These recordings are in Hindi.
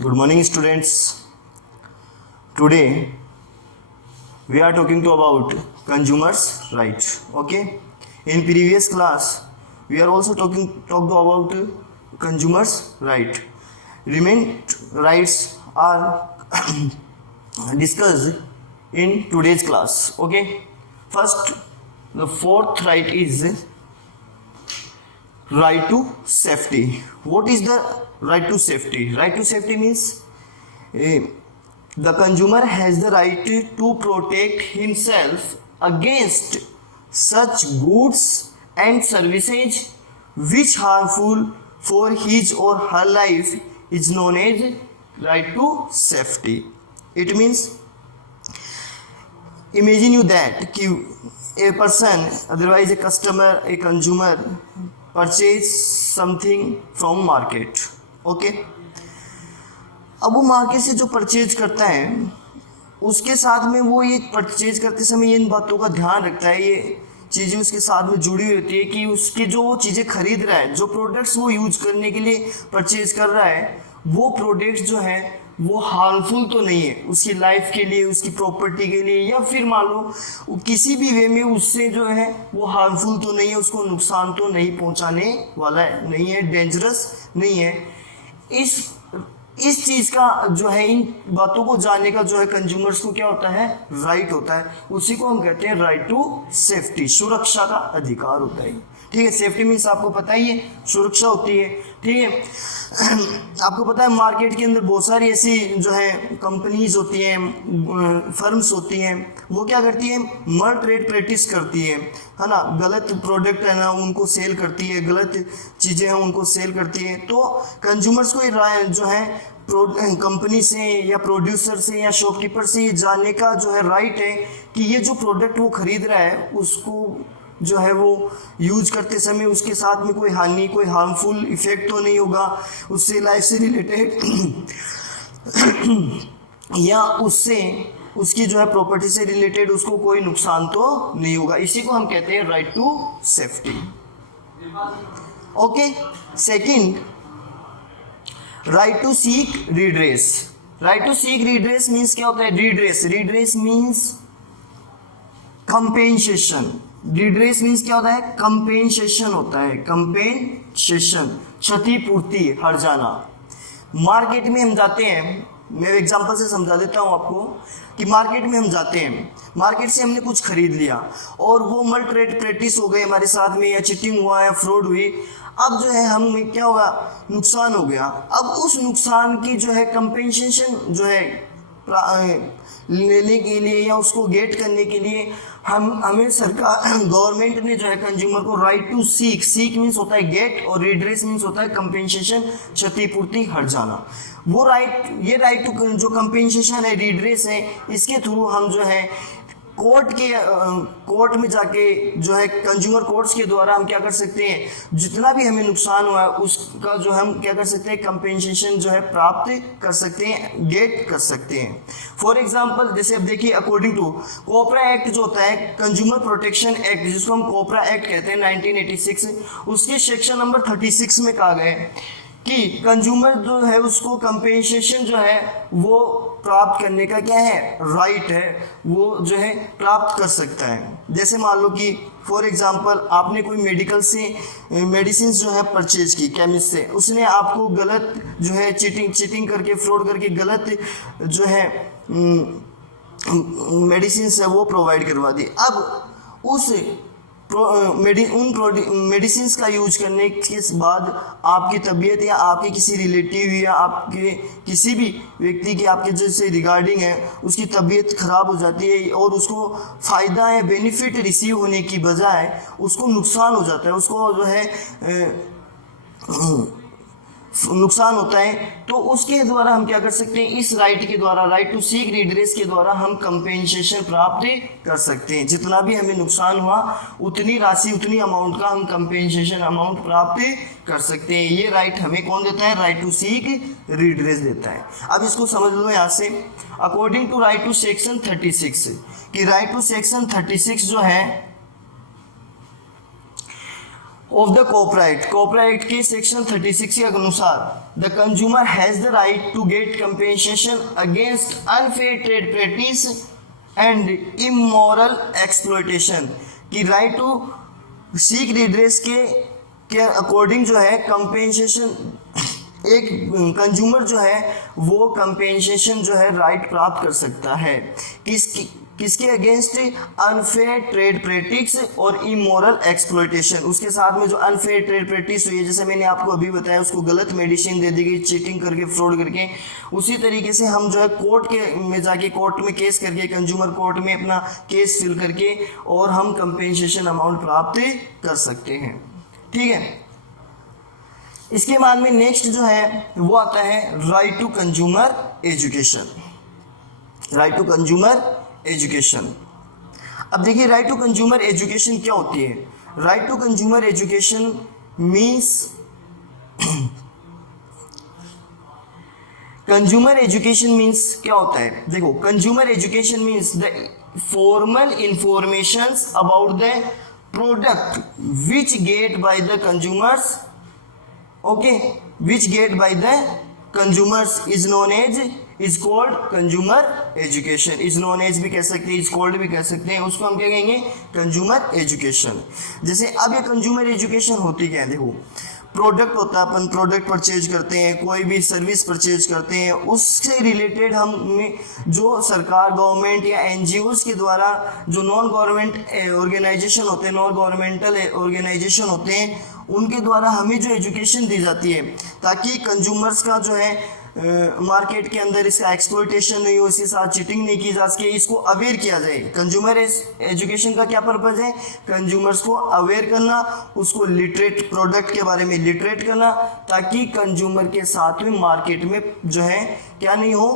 Good morning, students. Today we are talking to about consumers' right. Okay. In previous class we are also talked about consumers' right. Remaining rights are discussed in today's class. Okay. First, the fourth right is right to safety. What is the right to safety? Right to safety means the consumer has the right to protect himself against such goods and services which harmful for his or her life is known as right to safety. It means imagine you that a person, otherwise a customer, a consumer purchase something from market. Okay, अब वो मार्केट से जो परचेज करता है उसके साथ में वो ये परचेज करते समय इन बातों का ध्यान रखता है, ये चीज़ें उसके साथ में जुड़ी हुई होती है कि उसके जो वो चीज़ें खरीद रहा है, जो प्रोडक्ट्स वो यूज करने के लिए परचेज कर रहा है, वो प्रोडक्ट्स जो है वो हार्मफुल तो नहीं है उसकी लाइफ के लिए, उसकी प्रॉपर्टी के लिए, या फिर मान लो किसी भी वे में उससे जो है वो हार्मफुल तो नहीं है, उसको नुकसान तो नहीं पहुंचाने वाला है, नहीं है, डेंजरस नहीं है. इस चीज़ का जो है, इन बातों को जानने का जो है कंज्यूमर्स को क्या होता है, राइट होता है. उसी को हम कहते हैं राइट टू सेफ्टी, सुरक्षा का अधिकार होता है. ठीक है, सेफ्टी मीन्स आपको पता ही है सुरक्षा होती है. ठीक है, आपको पता है मार्केट के अंदर बहुत सारी ऐसी जो है कंपनीज होती हैं, फर्म्स होती हैं, वो क्या करती है, मर्ड ट्रेड प्रैक्टिस करती है ना, गलत प्रोडक्ट है ना उनको सेल करती है, गलत चीज़ें हैं उनको सेल करती है. तो कंज्यूमर्स को जो है कंपनी से या प्रोड्यूसर से या शॉपकीपर से ये जानने का जो है राइट है कि ये जो प्रोडक्ट वो खरीद रहा है उसको जो है वो यूज करते समय उसके साथ में कोई हानि, कोई हार्मफुल इफेक्ट तो नहीं होगा, उससे लाइफ से रिलेटेड या उससे उसकी जो है प्रॉपर्टी से रिलेटेड उसको कोई नुकसान तो नहीं होगा. इसी को हम कहते हैं right to safety. Okay, second, right to seek redress. Right to seek redress means क्या होता है, redress means compensation. Redress means क्या होता है, कंपेंसेशन होता है, कंपेंसेशन, क्षतिपूर्ति, हर जाना. मार्केट में हम जाते हैं, मैं एग्जांपल से समझा देता हूँ आपको कि मार्केट में हम जाते हैं, मार्केट से हमने कुछ खरीद लिया और वो मल्टी ट्रेड प्रैक्टिस हो गई हमारे साथ में, या चीटिंग हुआ या फ्रॉड हुई. अब जो है हमें क्या होगा, नुकसान हो गया. अब उस नुकसान की जो है कंपेंसेशन जो है लेने के लिए या उसको गेट करने के लिए हमें सरकार, गवर्नमेंट ने जो है कंज्यूमर को राइट टू सीक मीन्स होता है गेट, और रिड्रेस मीन्स होता है कंपेंसेशन, क्षतिपूर्ति, हट जाना. वो ये राइट टू जो कंपेंसेशन है, रिड्रेस है, इसके थ्रू हम जो है कोर्ट में जाके जो है कंज्यूमर कोर्ट्स के द्वारा हम क्या कर सकते हैं, जितना भी हमें नुकसान हुआ है उसका जो हम क्या कर सकते हैं, कंपेंसेशन जो है प्राप्त कर सकते हैं, गेट कर सकते हैं. फॉर एग्जांपल जैसे अब देखिए, अकॉर्डिंग टू कोपरा एक्ट जो होता है, कंज्यूमर प्रोटेक्शन एक्ट, जिसको हम कोपरा एक्ट कहते हैं 1986, उसके सेक्शन नंबर 36 में कहा गया है कि कंज्यूमर जो है उसको कंपेंसेशन जो है वो प्राप्त करने का क्या है, राइट है, वो जो है प्राप्त कर सकता है. जैसे मान लो कि फॉर एग्जांपल आपने कोई मेडिकल से मेडिसिन जो है परचेज की केमिस्ट से, उसने आपको गलत जो है चीटिंग करके, फ्रॉड करके गलत जो है मेडिसिन है वो प्रोवाइड करवा दी. अब उस मेडिसिन का यूज करने के बाद आपकी तबीयत या आपके किसी रिलेटिव या आपके किसी भी व्यक्ति की आपके जैसे रिगार्डिंग है उसकी तबीयत खराब हो जाती है और उसको फ़ायदा या बेनिफिट रिसीव होने की बजाय उसको नुकसान हो जाता है, उसको जो है नुकसान होता है. तो उसके द्वारा हम क्या कर सकते हैं, इस राइट के द्वारा, राइट टू सीक रिड्रेस के द्वारा हम कंपेंसेशन प्राप्त कर सकते हैं. जितना भी हमें नुकसान हुआ उतनी राशि, उतनी अमाउंट का हम कंपेंसेशन अमाउंट प्राप्त कर सकते हैं. ये राइट हमें कौन देता है, राइट टू सीक रिड्रेस देता है. अब इसको समझ लो यहाँ से, according to right to section 36 कि राइट टू सेक्शन 36 जो है ऑफ द कॉपीराइट के सेक्शन 36 के अनुसार the consumer has the right to get compensation against unfair trade practice and immoral exploitation, की राइट टू सीक रिड्रेस के अकॉर्डिंग जो है कंपेंसेशन, एक कंज्यूमर जो है वो कंपेंसेशन जो है राइट प्राप्त कर सकता है किसके अगेंस्ट, अनफेयर ट्रेड प्रैक्टिस और इमोरल एक्सप्लॉयटेशन। उसके साथ में जो अनफेयर ट्रेड प्रैक्टिस हुई है, जैसे मैंने आपको अभी बताया, उसको गलत मेडिसिन दे दी गई चीटिंग करके, फ्रॉड करके, उसी तरीके से हम जो है कोर्ट के में जाके कोर्ट में केस करके, कंज्यूमर कोर्ट में अपना केस फिल करके और हम कंपेंसेशन अमाउंट प्राप्त कर सकते हैं। ठीक है, इसके बाद में नेक्स्ट जो है वो आता है right to consumer education. Right to consumer education. अब देखिए राइट टू कंज्यूमर एजुकेशन क्या होती है। Right to consumer education means, consumer education means क्या होता है, देखो consumer education means the formal informations about the product which get by the consumers, okay, which get by the consumers is known as, is called consumer education. Is known as भी कह सकते हैं, इज कॉल्ड भी कह सकते हैं, उसको हम क्या कहेंगे, कंज्यूमर एजुकेशन। जैसे अब ये कंज्यूमर एजुकेशन होती क्या है, देखो प्रोडक्ट होता है, अपन प्रोडक्ट परचेज करते हैं, कोई भी सर्विस परचेज करते हैं, उससे रिलेटेड हम जो सरकार, गवर्नमेंट या एनजीओज के द्वारा जो नॉन गवर्नमेंट ऑर्गेनाइजेशन होते हैं, नॉन गवर्नमेंटल ऑर्गेनाइजेशन होते हैं, उनके द्वारा हमें जो एजुकेशन दी जाती है ताकि कंज्यूमर्स का जो है मार्केट के अंदर इसका एक्सप्लॉयटेशन नहीं हो, इसके साथ चीटिंग नहीं की जा सके, इसको अवेयर किया जाए। कंज्यूमर एजुकेशन का क्या पर्पज है, कंज्यूमर्स को अवेयर करना, उसको लिटरेट, प्रोडक्ट के बारे में लिटरेट करना, ताकि कंज्यूमर के साथ में मार्केट में जो है क्या नहीं हो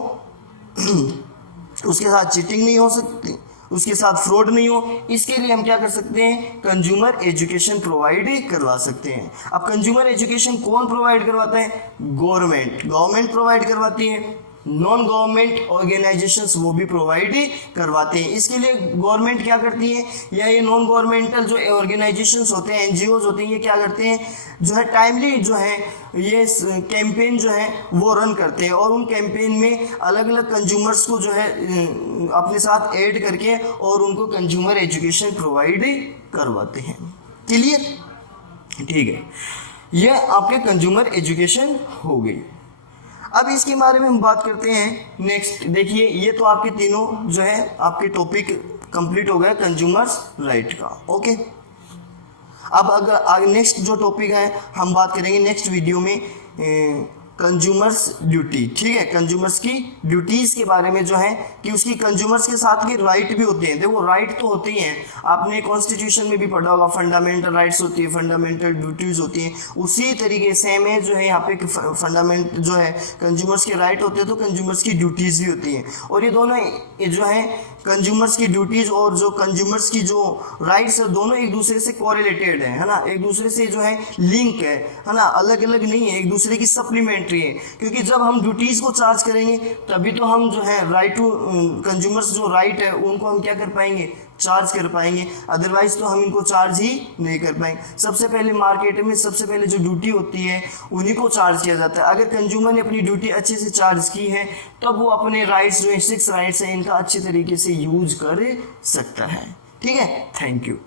उसके साथ चीटिंग नहीं हो सकती, उसके साथ फ्रॉड नहीं हो। इसके लिए हम क्या कर सकते हैं, कंज्यूमर एजुकेशन प्रोवाइड करवा सकते हैं। अब कंज्यूमर एजुकेशन कौन प्रोवाइड करवाता है, गवर्नमेंट प्रोवाइड करवाती है, नॉन गवर्नमेंट ऑर्गेनाइजेशंस वो भी प्रोवाइड करवाते हैं। इसके लिए गवर्नमेंट क्या करती है, या ये नॉन गवर्नमेंटल जो ऑर्गेनाइजेशंस होते हैं, एनजीओज होते हैं, ये क्या करते हैं, जो है टाइमली जो है ये कैंपेन जो है वो रन करते हैं, और उन कैंपेन में अलग अलग कंज्यूमर्स को जो है अपने साथ ऐड करके और उनको कंज्यूमर एजुकेशन प्रोवाइड करवाते हैं। क्लियर, ठीक है, ये आपके कंज्यूमर एजुकेशन हो गई। अब इसके बारे में हम बात करते हैं नेक्स्ट। देखिए ये तो आपके तीनों जो है आपके टॉपिक कंप्लीट हो गया कंज्यूमर्स राइट का, ओके। अब अगर आगे नेक्स्ट जो टॉपिक है हम बात करेंगे नेक्स्ट वीडियो में कंज्यूमर्स ड्यूटी। ठीक है, कंज्यूमर्स की ड्यूटीज़ के बारे में जो है कि उसकी कंज्यूमर्स के साथ के राइट भी होते हैं। देखो राइट तो होते ही हैं, आपने कॉन्स्टिट्यूशन में भी पढ़ा होगा, फंडामेंटल राइट्स होती है, फंडामेंटल ड्यूटीज़ होती हैं। उसी तरीके से में जो है यहाँ पे फंडामेंट जो है कंज्यूमर्स के राइट होते हैं, तो कंज्यूमर्स की ड्यूटीज़ भी होती हैं। और ये दोनों जो है कंज्यूमर्स की ड्यूटीज़ और जो कंज्यूमर्स की जो राइट्स है, दोनों एक दूसरे से कोरिलेटेड है ना, एक दूसरे से जो है लिंक है ना, अलग अलग नहीं है, एक दूसरे की सप्लीमेंट्री है। क्योंकि जब हम ड्यूटीज़ को चार्ज करेंगे तभी तो हम जो है राइट टू कंज्यूमर्स जो राइट है उनको हम क्या कर पाएंगे, चार्ज कर पाएंगे, अदरवाइज तो हम इनको चार्ज ही नहीं कर पाएंगे। सबसे पहले मार्केट में सबसे पहले जो ड्यूटी होती है उन्हीं को चार्ज किया जाता है। अगर कंज्यूमर ने अपनी ड्यूटी अच्छे से चार्ज की है तब वो अपने राइट्स जो 6 राइट्स हैं इनका अच्छे तरीके से यूज कर सकता है। ठीक है, थैंक यू।